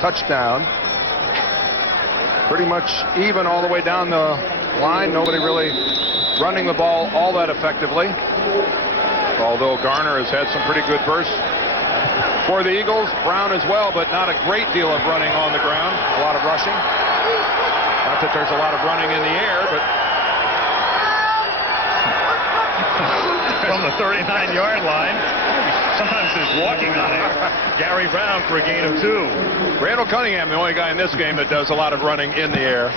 touchdown. Pretty much even all the way down the line. Nobody really running the ball all that effectively. Although Garner has had some pretty good bursts for the Eagles. Brown as well, but not a great deal of running on the ground. A lot of rushing. Not that there's a lot of running in the air, but from the 39-yard line. Sometimes there's walking on it. Gary Brown for a gain of 2. Randall Cunningham, the only guy in this game that does a lot of running in the air.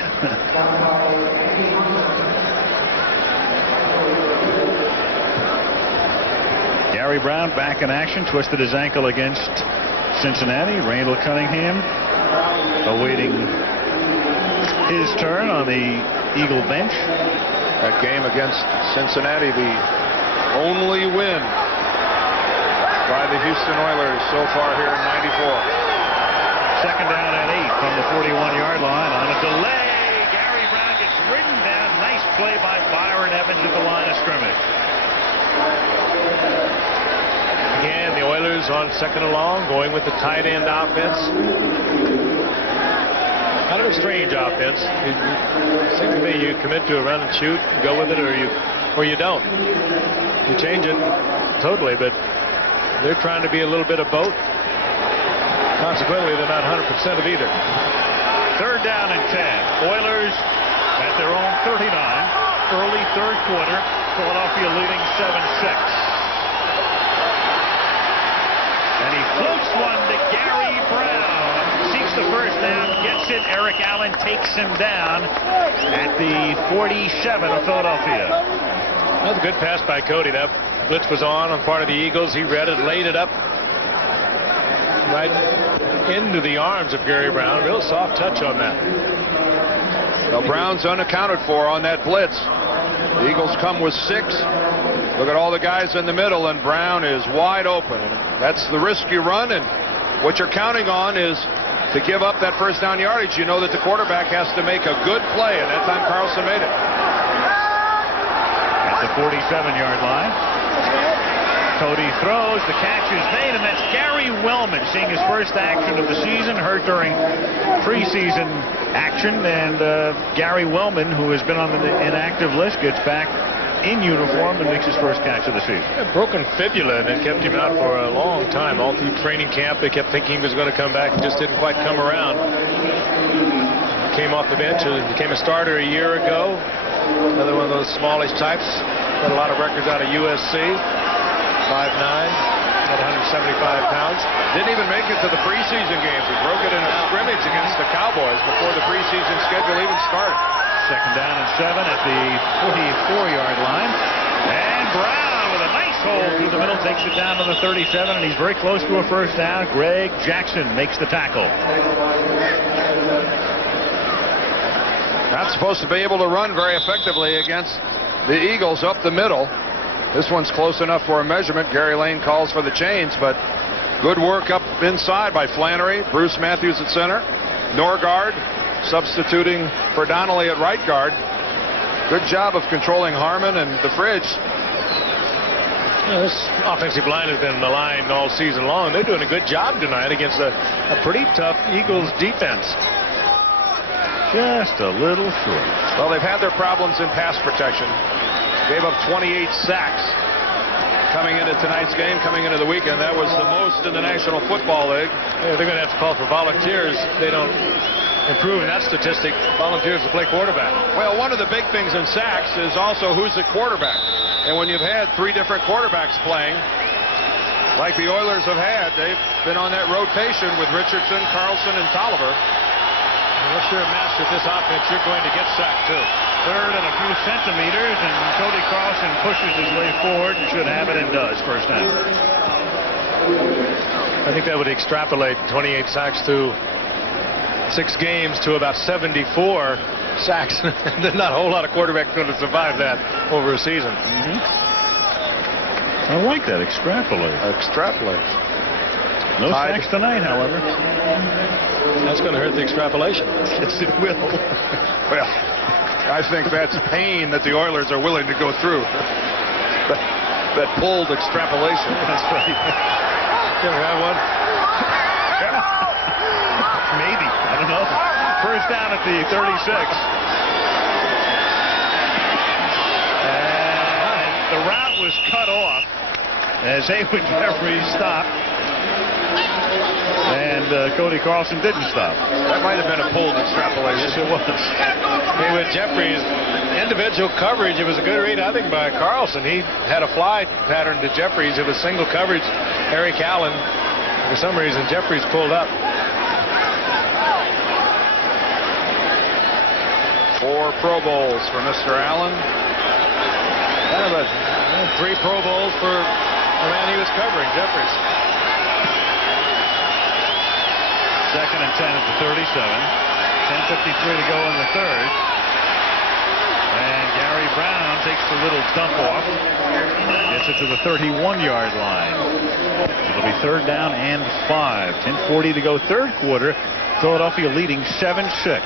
Gary Brown back in action, twisted his ankle against Cincinnati. Randall Cunningham awaiting his turn on the Eagle bench. That game against Cincinnati, the only win by the Houston Oilers so far here in '94. Second down and 8 from the 41-yard line on a delay. Gary Brown gets ridden down. Nice play by Byron Evans at the line of scrimmage. Again, the Oilers on second and long, going with the tight end offense. Kind of a strange offense. It seems to me you commit to a run and shoot, go with it, or you don't. You change it totally, but they're trying to be a little bit of both. Consequently, they're not 100% of either. Third down and 10. Oilers at their own 39. Early third quarter. Philadelphia leading 7-6. And he floats one to Gary Brown. Seeks the first down, gets it. Eric Allen takes him down at the 47 of Philadelphia. That was a good pass by Cody. That blitz was on part of the Eagles. He read it, laid it up right into the arms of Gary Brown. Real soft touch on that. Well, Brown's unaccounted for on that blitz. The Eagles come with 6. Look at all the guys in the middle, and Brown is wide open. That's the risk you run, and what you're counting on is to give up that first down yardage. You know that the quarterback has to make a good play, and that time Carlson made it. At the 47-yard line. Cody throws, the catch is made, and that's Gary Wellman seeing his first action of the season, hurt during preseason action, and Gary Wellman, who has been on the inactive list, gets back in uniform and makes his first catch of the season. A broken fibula, and it kept him out for a long time. All through training camp, they kept thinking he was going to come back, and just didn't quite come around. Came off the bench and became a starter a year ago. Another one of those smallish types. Got a lot of records out of USC. 5'9", about 175 pounds. Didn't even make it to the preseason games. He broke it in a scrimmage against the Cowboys before the preseason schedule even started. Second down and 7 at the 44-yard line. And Brown with a nice hole through the middle takes it down to the 37, and he's very close to a first down. Greg Jackson makes the tackle. Not supposed to be able to run very effectively against the Eagles up the middle. This one's close enough for a measurement. Gary Lane calls for the chains, but good work up inside by Flannery. Bruce Matthews at center. Norgard substituting for Donnelly at right guard. Good job of controlling Harmon and the Fridge. This offensive line has been maligned all season long. They're doing a good job tonight against a pretty tough Eagles defense. Just a little short. Well, they've had their problems in pass protection. Gave up 28 sacks coming into tonight's game, coming into the weekend. That was the most in the National Football League. Yeah, they're going to have to call for volunteers. They don't improve in that statistic. Volunteers to play quarterback. Well, one of the big things in sacks is also who's the quarterback. And when you've had 3 different quarterbacks playing, like the Oilers have had, they've been on that rotation with Richardson, Carlson, and Tolliver. Unless you're a master at this offense, you're going to get sacked too. Third and a few centimeters, and Cody Carlson pushes his way forward and should have it, and does. First down. I think that would extrapolate 28 sacks to 6 games to about 74 sacks. There's not a whole lot of quarterbacks going to survive that over a season. I like that. Extrapolate. Extrapolate. No sacks tonight, however. That's going to hurt the extrapolation. Yes, it will. Well, I think that's pain that the Oilers are willing to go through. That pulled extrapolation. That's right. You ever have one? Maybe. I don't know. First down at the 36. And the route was cut off as Haywood Jeffries stopped. And Cody Carlson didn't stop. That might have been a pulled extrapolation. Yes, it was. Haywood Jeffries, individual coverage, it was a good read, I think, by Carlson. He had a fly pattern to Jeffries. It was single coverage. Eric Allen, for some reason, Jeffries pulled up. 4 Pro Bowls for Mr. Allen. Kind of 3 Pro Bowls for the man he was covering, Jeffries. 2nd and 10 at the 37. 10:53 to go in the third. And Gary Brown takes the little dump off. Gets it to the 31-yard line. It'll be 3rd down and 5. 10:40 to go, third quarter. Philadelphia leading 7-6.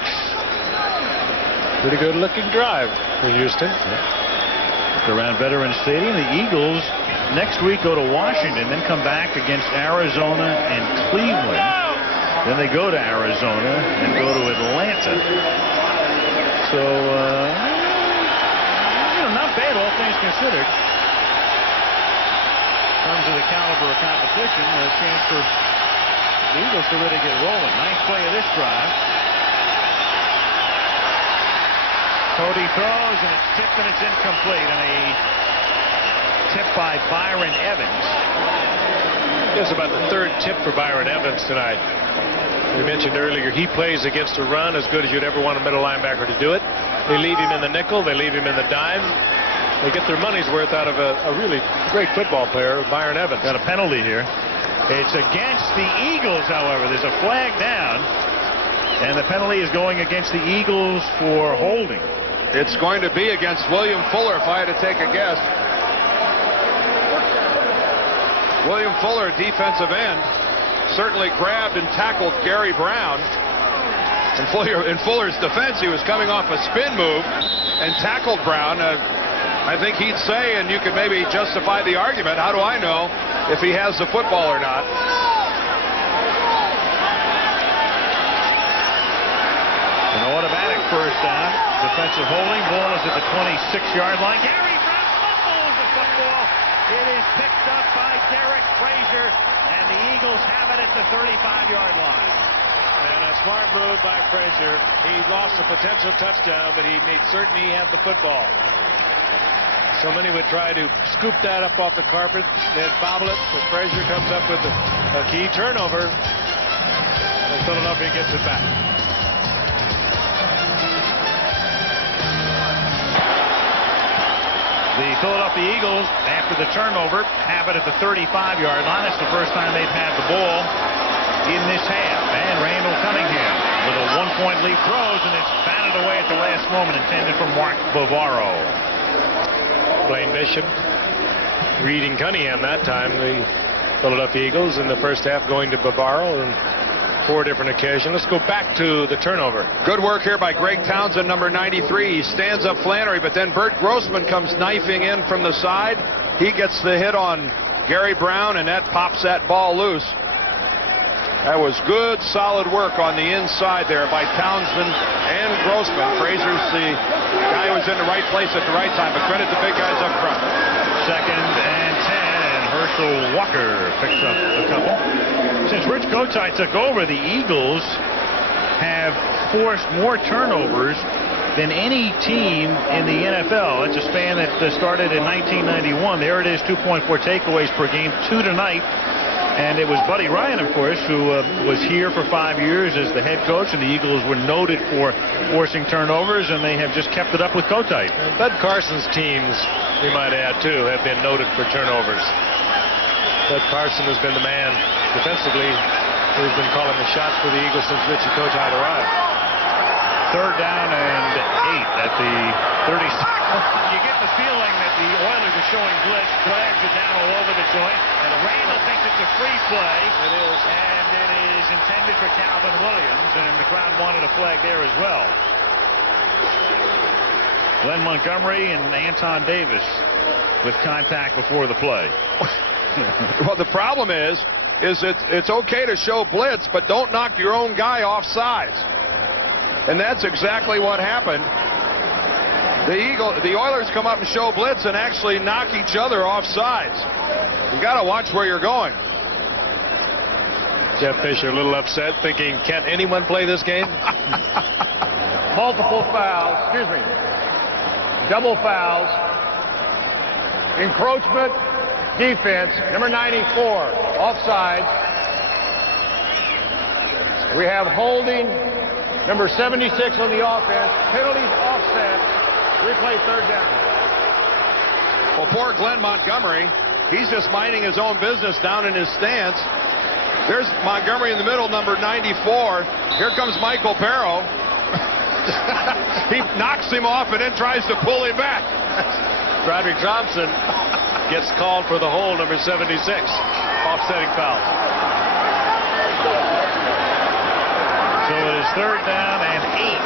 Pretty good looking drive for Houston. Around Veterans Stadium, the Eagles next week go to Washington, then come back against Arizona and Cleveland. Then they go to Arizona and go to Atlanta. So, not bad, all things considered. In terms of the caliber of competition, a chance for the Eagles to really get rolling. Ninth play of this drive. Cody throws, and it's tipped, and it's incomplete. And a tip by Byron Evans. It's about the 3rd tip for Byron Evans tonight. We mentioned earlier, he plays against a run as good as you'd ever want a middle linebacker to do it. They leave him in the nickel. They leave him in the dime. They get their money's worth out of a really great football player, Byron Evans. Got a penalty here. It's against the Eagles, however. There's a flag down, and the penalty is going against the Eagles for holding. It's going to be against William Fuller, if I had to take a guess. William Fuller, defensive end, certainly grabbed and tackled Gary Brown. In Fuller's defense, he was coming off a spin move and tackled Brown. I think he'd say, and you could maybe justify the argument, how do I know if he has the football or not? An automatic first down. Defensive holding. Ball is at the 26-yard line. Gary Brown fumbles the football. It is picked up by Derek Frazier, and the Eagles have it at the 35-yard line. And a smart move by Frazier. He lost a potential touchdown, but he made certain he had the football. So many would try to scoop that up off the carpet, then bobble it, but Frazier comes up with a key turnover, and Philadelphia gets it back. The Philadelphia Eagles, after the turnover, have it at the 35-yard line. That's the first time they've had the ball in this half. And Randall Cunningham with a 1-point lead throws, and it's batted away at the last moment, intended for Mark Bavaro. Blaine Bishop reading Cunningham that time. The Philadelphia Eagles in the first half going to Bavaro on 4 different occasions. Let's go back to the turnover. Good work here by Greg Townsend, number 93. He stands up Flannery, but then Bert Grossman comes knifing in from the side. He gets the hit on Gary Brown, and that pops that ball loose. That was good, solid work on the inside there by Townsend and Grossman. Frazier's the guy who was in the right place at the right time, but credit the big guys up front. 2nd and 10, and Herschel Walker picks up a couple. Since Rich Kotite took over, the Eagles have forced more turnovers than any team in the NFL. It's a span that started in 1991. There it is, 2.4 takeaways per game, 2 tonight. And it was Buddy Ryan, of course, who was here for 5 years as the head coach, and the Eagles were noted for forcing turnovers, and they have just kept it up with Kotite. And Bud Carson's teams, we might add, too, have been noted for turnovers. Bud Carson has been the man defensively who's been calling the shots for the Eagles since Richie Kotite arrived. 3rd down and 8 at the 30. You get the feeling that the Oilers are showing blitz. Flags are down all over the joint, and Randall thinks it's a free play. It is. And it is intended for Calvin Williams, and the crowd wanted a flag there as well. Glenn Montgomery and Anton Davis with contact before the play. Well, the problem is is it's okay to show blitz, but don't knock your own guy off sides. And that's exactly what happened. The Oilers come up and show blitz and actually knock each other off sides. You got to watch where you're going. Jeff Fisher a little upset, thinking, can't anyone play this game? Multiple fouls, double fouls, encroachment, defense, number 94, offside. We have holding, number 76 on the offense, penalties, offset, replay third down. Well, poor Glenn Montgomery, he's just minding his own business down in his stance. There's Montgomery in the middle, number 94. Here comes Michael Barrow. He knocks him off and then tries to pull him back. Roderick Thompson gets called for the hold, number 76, offsetting foul. So it is third down and 8.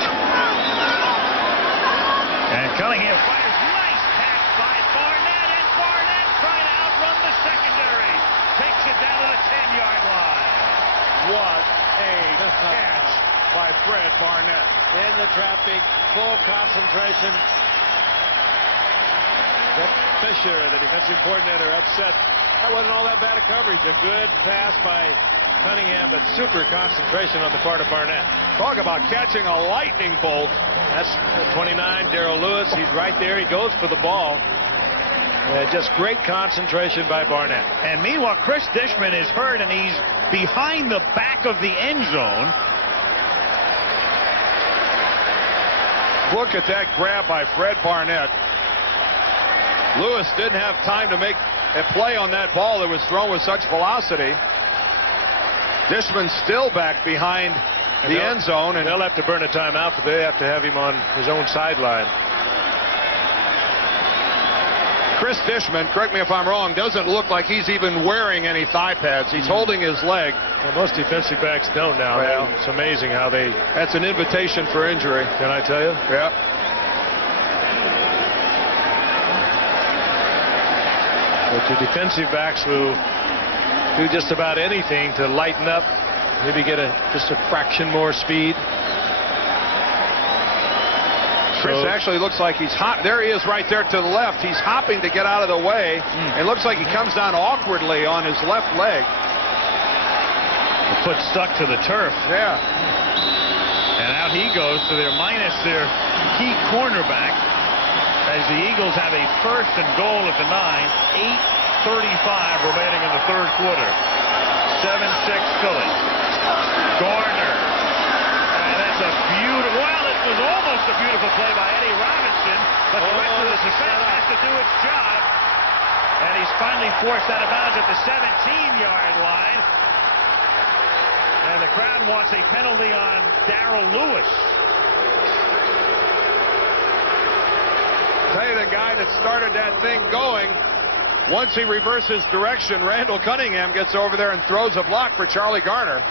And Cunningham fires. Nice catch by Barnett, and Barnett trying to outrun the secondary. Takes it down to the 10-yard line. What a catch by Fred Barnett. In the traffic, full concentration. Jeff Fisher, the defensive coordinator, upset. That wasn't all that bad a coverage. A good pass by Cunningham, but super concentration on the part of Barnett. Talk about catching a lightning bolt. That's 29, Darrell Lewis. He's right there. He goes for the ball. Just great concentration by Barnett. And meanwhile, Chris Dishman is hurt, and he's behind the back of the end zone. Look at that grab by Fred Barnett. Lewis didn't have time to make a play on that ball that was thrown with such velocity. Dishman's still back behind the end zone, and they'll have to burn a timeout, but they have to have him on his own sideline. Chris Dishman, correct me if I'm wrong, doesn't look like he's even wearing any thigh pads. He's holding his leg. Well, most defensive backs don't now. Well, it's amazing how they... That's an invitation for injury. Can I tell you? Yeah. But your defensive backs will do just about anything to lighten up, maybe get just a fraction more speed. Chris actually looks like he's hot. There he is right there to the left. He's hopping to get out of the way. It looks like he comes down awkwardly on his left leg. The foot stuck to the turf. Yeah. And out he goes to their minus their key cornerback as the Eagles have a first and goal at the 9. 8:35 remaining in the third quarter. 7-6 Philly. Garner. And that's a beautiful... Well, it was almost a beautiful play by Eddie Robinson, but the rest of the defense has to do its job. And he's finally forced out of bounds at the 17-yard line. And the crowd wants a penalty on Darrell Lewis. Tell you, the guy that started that thing going, once he reverses direction, Randall Cunningham gets over there and throws a block for Charlie Garner.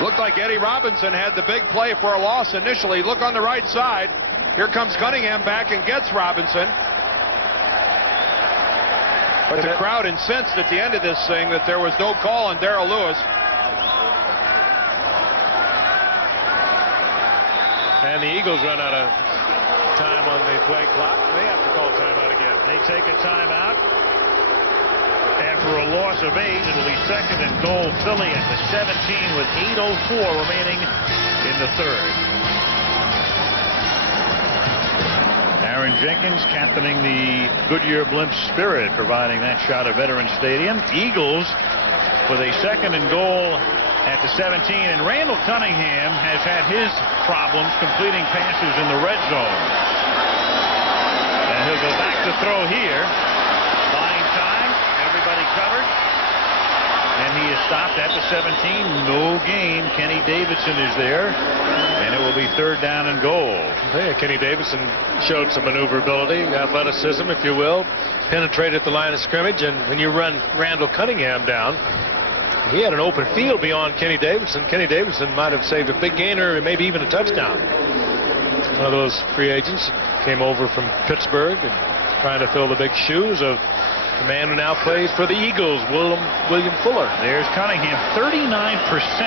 Looked like Eddie Robinson had the big play for a loss initially. Look on the right side. Here comes Cunningham back and gets Robinson. But the crowd incensed at the end of this thing that there was no call on Darrell Lewis. And the Eagles run out of time on the play clock. They have to call timeout again. They take a timeout. After a loss of 8, it'll be second and goal Philly at the 17 with 8:04 remaining in the third. Aaron Jenkins captaining the Goodyear Blimp Spirit, providing that shot at Veterans Stadium. Eagles with a second and goal at the 17, and Randall Cunningham has had his problems completing passes in the red zone. And he'll go back to throw here. Buying time, everybody covered. And he is stopped at the 17. No gain. Kenny Davidson is there. And it will be third down and goal. Yeah, Kenny Davidson showed some maneuverability, athleticism, if you will. Penetrated the line of scrimmage, and when you run Randall Cunningham down, he had an open field beyond Kenny Davidson. Kenny Davidson might have saved a big gainer, maybe even a touchdown. One of those free agents came over from Pittsburgh and trying to fill the big shoes of The man who now plays for the Eagles, William Fuller. There's Cunningham, 39%.